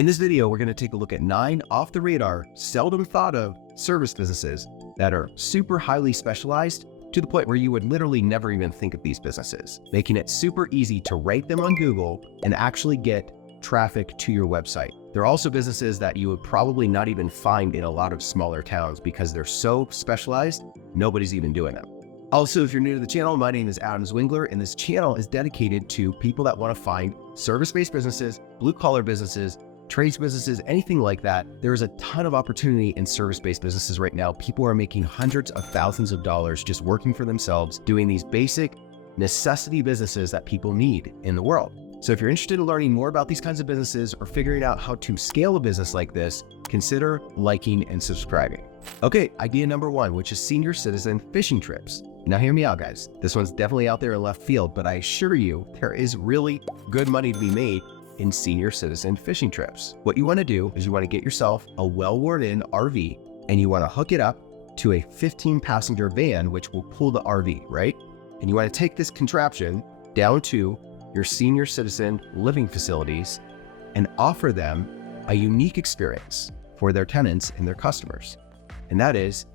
In this video, we're going to take a look at 9 off the radar, seldom thought of service businesses that are super highly specialized to the point where you would literally never even think of these businesses, making it super easy to rank them on Google and actually get traffic to your website. There are also businesses that you would probably not even find in a lot of smaller towns because they're so specialized, nobody's even doing them. Also, if you're new to the channel, my name is Adam Zwingler, and this channel is dedicated to people that want to find service-based businesses, blue-collar businesses, trades businesses, anything like that. There is a ton of opportunity in service-based businesses right now. People are making hundreds of thousands of dollars just working for themselves, doing these basic necessity businesses that people need in the world. So if you're interested in learning more about these kinds of businesses or figuring out how to scale a business like this, consider liking and subscribing. Okay, idea number 1, which is senior citizen fishing trips. Now hear me out, guys. This one's definitely out there in left field, but I assure you there is really good money to be made in senior citizen fishing trips. What you want to do is you want to get yourself a well-worn-in RV and you want to hook it up to a 15-passenger van, which will pull the RV, right? And you want to take this contraption down to your senior citizen living facilities and offer them a unique experience for their tenants and their customers. And that is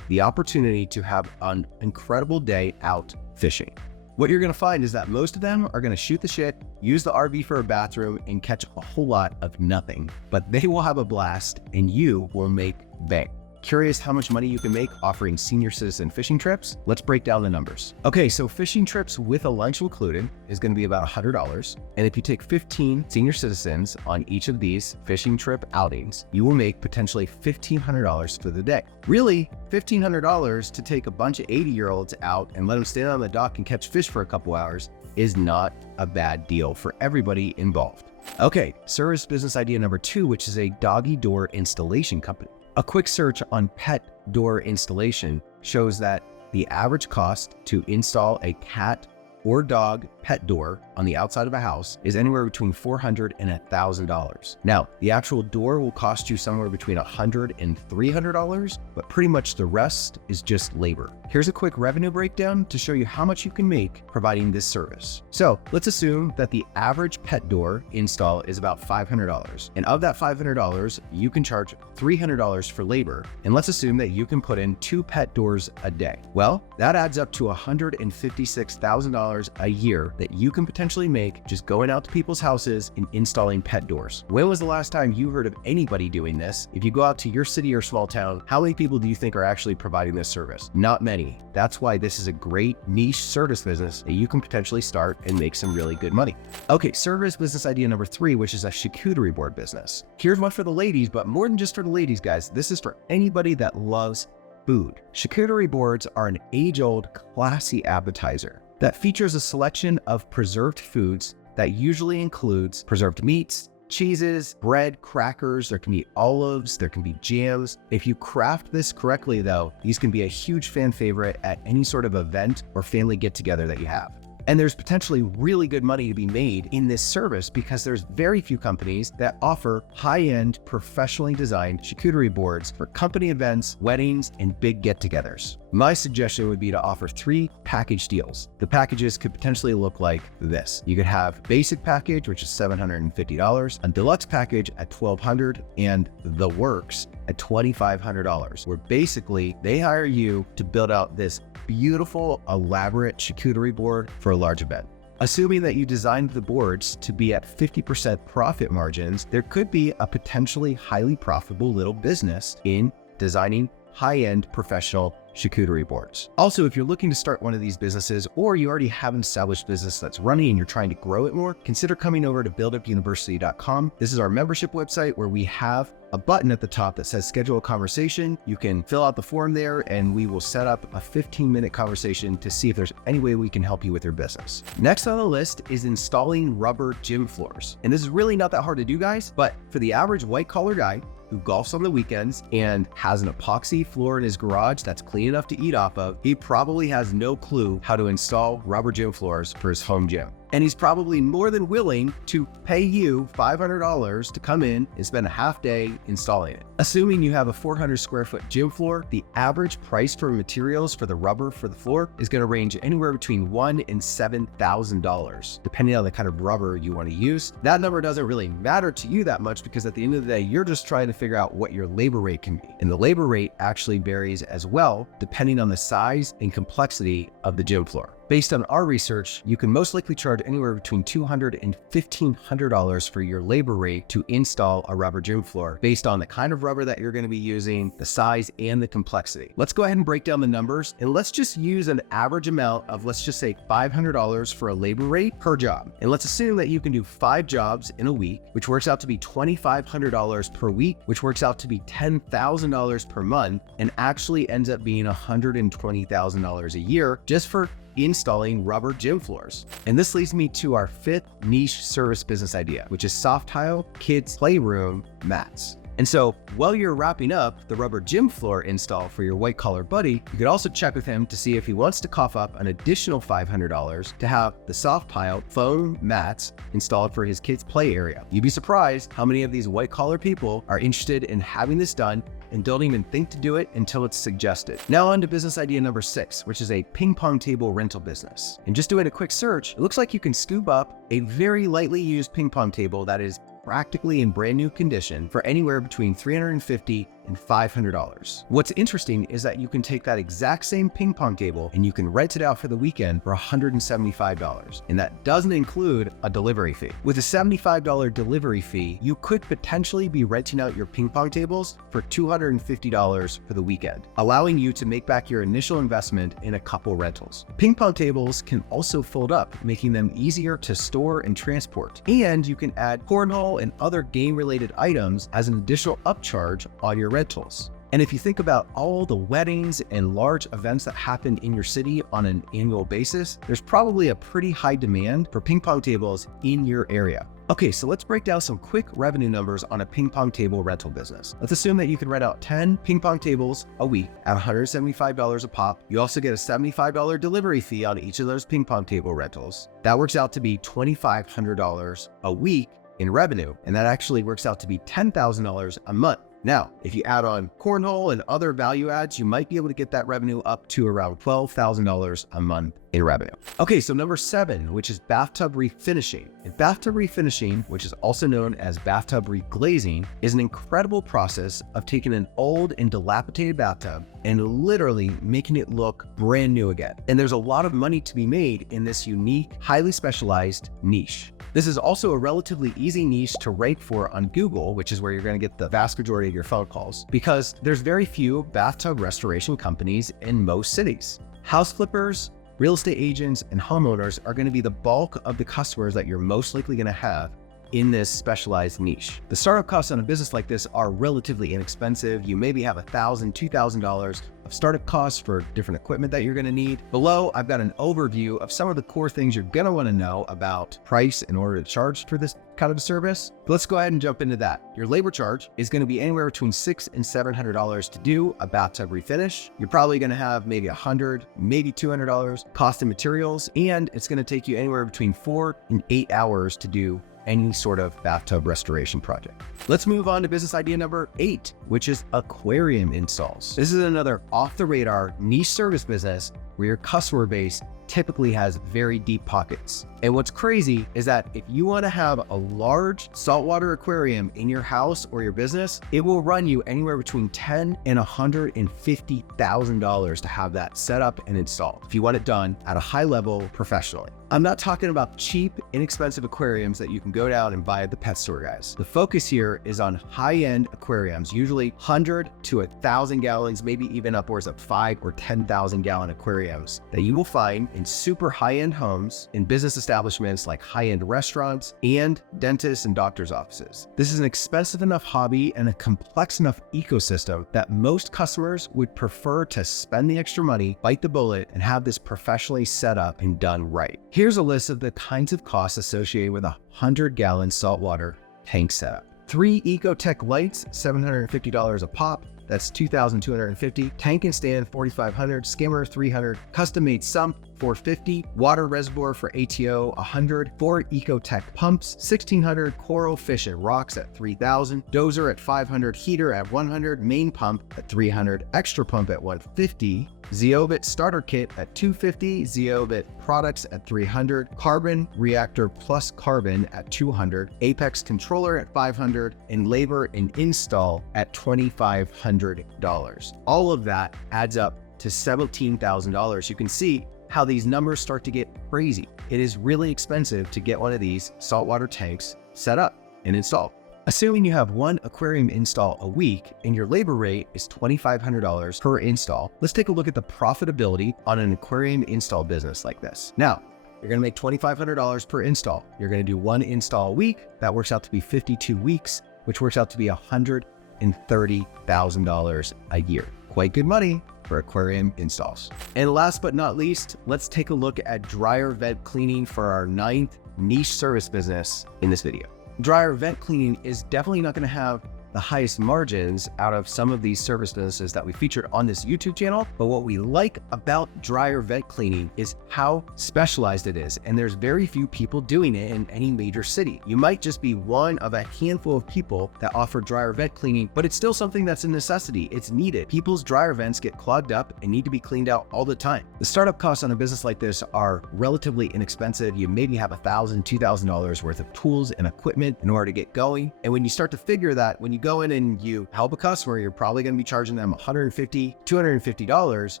the opportunity to have an incredible day out fishing. What you're going to find is that most of them are going to shoot the shit, use the RV for a bathroom, and catch a whole lot of nothing. But they will have a blast and you will make bank. Curious how much money you can make offering senior citizen fishing trips? Let's break down the numbers. Okay, so fishing trips with a lunch included is going to be about $100. And if you take 15 senior citizens on each of these fishing trip outings, you will make potentially $1,500 for the day. Really, $1,500 to take a bunch of 80-year-olds out and let them stand on the dock and catch fish for a couple hours is not a bad deal for everybody involved. Okay, service business idea number 2, which is a doggy door installation company. A quick search on pet door installation shows that the average cost to install a cat or dog pet door on the outside of a house is anywhere between $400 and $1,000. Now, the actual door will cost you somewhere between $100 and $300, but pretty much the rest is just labor. Here's a quick revenue breakdown to show you how much you can make providing this service. So let's assume that the average pet door install is about $500. And of that $500, you can charge $300 for labor. And let's assume that you can put in 2 pet doors a day. Well, that adds up to $156,000 a year that you can potentially make just going out to people's houses and installing pet doors. When was the last time you heard of anybody doing this? If you go out to your city or small town, how many people do you think are actually providing this service? Not many. That's why this is a great niche service business that you can potentially start and make some really good money. Okay, service business idea number 3, which is a charcuterie board business. Here's one for the ladies, but more than just for the ladies, guys. This is for anybody that loves food. Charcuterie boards are an age-old classy appetizer that features a selection of preserved foods that usually includes preserved meats, cheeses, bread, crackers. There can be olives, there can be jams. If you craft this correctly though, these can be a huge fan favorite at any sort of event or family get-together that you have. And there's potentially really good money to be made in this service because there's very few companies that offer high-end, professionally designed charcuterie boards for company events, weddings, and big get-togethers. My suggestion would be to offer 3 package deals. The packages could potentially look like this. You could have basic package, which is $750, a deluxe package at $1,200, and the works at $2,500, where basically they hire you to build out this beautiful, elaborate charcuterie board for a large event. Assuming that you designed the boards to be at 50% profit margins, there could be a potentially highly profitable little business in designing high-end professional charcuterie boards. Also, if you're looking to start one of these businesses or you already have an established business that's running and you're trying to grow it more, consider coming over to buildupuniversity.com. This is our membership website where we have a button at the top that says schedule a conversation. You can fill out the form there and we will set up a 15-minute conversation to see if there's any way we can help you with your business. Next on the list is installing rubber gym floors. And this is really not that hard to do, guys, but for the average white-collar guy who golfs on the weekends and has an epoxy floor in his garage that's clean enough to eat off of, he probably has no clue how to install rubber gym floors for his home gym. And he's probably more than willing to pay you $500 to come in and spend a half day installing it. Assuming you have a 400 square foot gym floor, the average price for materials for the rubber for the floor is going to range anywhere between $1,000 and $7,000, depending on the kind of rubber you want to use. That number doesn't really matter to you that much because at the end of the day, you're just trying to figure out what your labor rate can be. And the labor rate actually varies as well, depending on the size and complexity of the gym floor. Based on our research, you can most likely charge anywhere between $200 and $1,500 for your labor rate to install a rubber gym floor based on the kind of rubber that you're going to be using, the size, and the complexity. Let's go ahead and break down the numbers, and let's just use an average amount of, let's just say $500 for a labor rate per job. And let's assume that you can do 5 jobs in a week, which works out to be $2,500 per week, which works out to be $10,000 per month, and actually ends up being $120,000 a year just for installing rubber gym floors. And this leads me to our 5th niche service business idea, which is soft tile kids playroom mats. And so while you're wrapping up the rubber gym floor install for your white collar buddy, you could also check with him to see if he wants to cough up an additional $500 to have the soft tile foam mats installed for his kids' play area. You'd be surprised how many of these white collar people are interested in having this done and don't even think to do it until it's suggested. Now on to business idea number 6, which is a ping pong table rental business. And just doing a quick search, it looks like you can scoop up a very lightly used ping pong table that is practically in brand new condition for anywhere between $350 and $500. What's interesting is that you can take that exact same ping pong table and you can rent it out for the weekend for $175. And that doesn't include a delivery fee. With a $75 delivery fee, you could potentially be renting out your ping pong tables for $250 for the weekend, allowing you to make back your initial investment in a couple rentals. Ping pong tables can also fold up, making them easier to store and transport. And you can add cornhole and other game-related items as an additional upcharge on your rentals. And if you think about all the weddings and large events that happen in your city on an annual basis, there's probably a pretty high demand for ping pong tables in your area. Okay, so let's break down some quick revenue numbers on a ping pong table rental business. Let's assume that you can rent out 10 ping pong tables a week at $175 a pop. You also get a $75 delivery fee on each of those ping pong table rentals. That works out to be $2,500 a week in revenue, and that actually works out to be $10,000 a month. Now, if you add on cornhole and other value adds, you might be able to get that revenue up to around $12,000 a month in revenue. Okay, so number 7, which is bathtub refinishing. And bathtub refinishing, which is also known as bathtub reglazing, is an incredible process of taking an old and dilapidated bathtub and literally making it look brand new again. And there's a lot of money to be made in this unique, highly specialized niche. This is also a relatively easy niche to rank for on Google, which is where you're going to get the vast majority of your phone calls, because there's very few bathtub restoration companies in most cities. House flippers, real estate agents, and homeowners are going to be the bulk of the customers that you're most likely going to have in this specialized niche. The startup costs on a business like this are relatively inexpensive. You maybe have $1,000, $2,000 of startup costs for different equipment that you're gonna need. Below, I've got an overview of some of the core things you're gonna wanna know about price in order to charge for this kind of a service. But let's go ahead and jump into that. Your labor charge is gonna be anywhere between $600 and $700 to do a bathtub refinish. You're probably gonna have maybe $100, maybe $200 cost of materials, and it's gonna take you anywhere between 4 and 8 hours to do any sort of bathtub restoration project. Let's move on to business idea number 8, which is aquarium installs. This is another off-the-radar niche service business where your customer base typically has very deep pockets. And what's crazy is that if you want to have a large saltwater aquarium in your house or your business, it will run you anywhere between $10,000 and $150,000 to have that set up and installed if you want it done at a high level professionally. I'm not talking about cheap, inexpensive aquariums that you can go down and buy at the pet store, guys. The focus here is on high-end aquariums, usually 100 to 1,000 gallons, maybe even upwards of 5,000 or 10,000 gallon aquariums that you will find in super high-end homes, in business establishments like high-end restaurants and dentists and doctors' offices. This is an expensive enough hobby and a complex enough ecosystem that most customers would prefer to spend the extra money, bite the bullet, and have this professionally set up and done right. Here's a list of the kinds of costs associated with a 100-gallon saltwater tank setup. 3 Ecotech lights, $750 a pop. That's $2,250. Tank and stand, $4,500. Skimmer, $300. Custom-made sump, $450, water reservoir for ATO $100, 4 Ecotech pumps $1,600, coral fish and rocks at $3,000, dozer at $500, heater at $100, main pump at $300, extra pump at $150, Zeovit starter kit at $250, Zeovit products at $300, carbon reactor plus carbon at $200, Apex controller at $500, and labor and install at $2,500. All of that adds up to $17,000. You can see how these numbers start to get crazy. It is really expensive to get one of these saltwater tanks set up and installed. Assuming you have one aquarium install a week and your labor rate is $2,500 per install, let's take a look at the profitability on an aquarium install business like this. Now, you're gonna make $2,500 per install. You're gonna do one install a week. That works out to be 52 weeks, which works out to be $130,000 a year. Quite good money for aquarium installs. And last but not least, let's take a look at dryer vent cleaning for our 9th niche service business in this video. Dryer vent cleaning is definitely not going to have the highest margins out of some of these service businesses that we featured on this YouTube channel. But what we like about dryer vent cleaning is how specialized it is. And there's very few people doing it in any major city. You might just be one of a handful of people that offer dryer vent cleaning, but it's still something that's a necessity. It's needed. People's dryer vents get clogged up and need to be cleaned out all the time. The startup costs on a business like this are relatively inexpensive. You maybe have $1,000, $2,000 worth of tools and equipment in order to get going. And when you start to figure that, when you go in and you help a customer, you're probably going to be charging them $150, $250.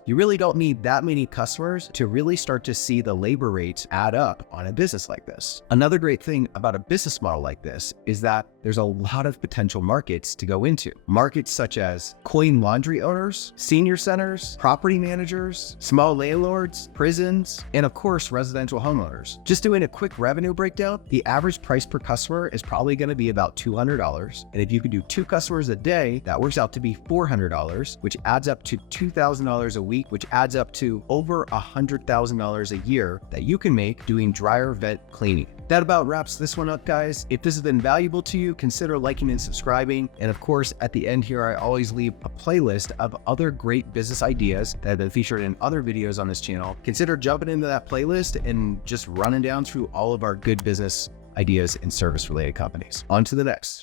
You really don't need that many customers to really start to see the labor rates add up on a business like this. Another great thing about a business model like this is that there's a lot of potential markets to go into. Markets such as coin laundry owners, senior centers, property managers, small landlords, prisons, and of course, residential homeowners. Just doing a quick revenue breakdown, the average price per customer is probably going to be about $200. And if you could do 2 customers a day, that works out to be $400, which adds up to $2,000 a week, which adds up to over $100,000 a year that you can make doing dryer vent cleaning. That about wraps this one up, guys. If this has been valuable to you, consider liking and subscribing. And of course, at the end here, I always leave a playlist of other great business ideas that have been featured in other videos on this channel. Consider jumping into that playlist and just running down through all of our good business ideas and service related companies. On to the next.